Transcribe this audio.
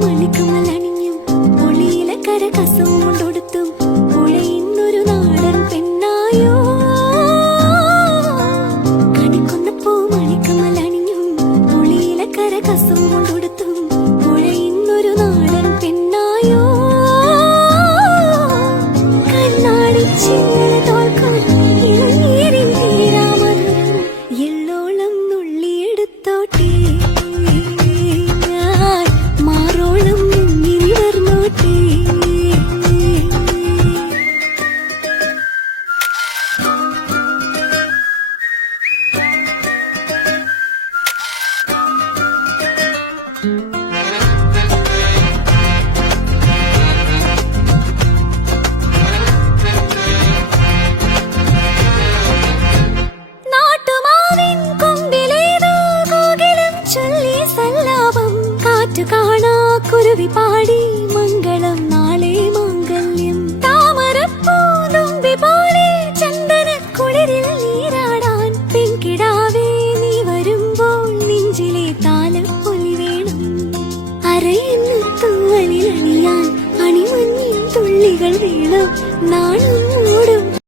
മണിക്കമ്മലണിഞ്ഞും പൊളിയിലെ കരകസം കൊണ്ടൊടുത്തും പുഴയുന്നൊരു നാടൻ പെണ്ണായോ. കണിക്കൊന്നപ്പൂ മണിക്കമ്മലണിഞ്ഞും പൊളിയിലെ കരകസം കൊണ്ടൊടുത്തും പുഴയുന്നൊരു നാടൻ പെണ്ണായോ. കണ്ണാടി ചിന്നല തോൽക്കും ഇളനീരിൻ തീരാമധുരം എള്ളോളം നുള്ളിയെടുത്തോട്ടെ. കാണാ കുരുവി പാടി മംഗളം നാളെ മാംഗല്യം. താമരപ്പൂതുമ്പി പോലെ ചന്ദനക്കുളിരിൽ നീരാടാൻ പെൺകിടാവേ നീ വരുമ്പോൾ നെഞ്ചിലെ താലപ്പൊലി വേണം. അരയെന്ന് തൂവലിൽ അണിയാൻ അണിമഞ്ഞിൻ തുള്ളികൾ വേണം. നാളും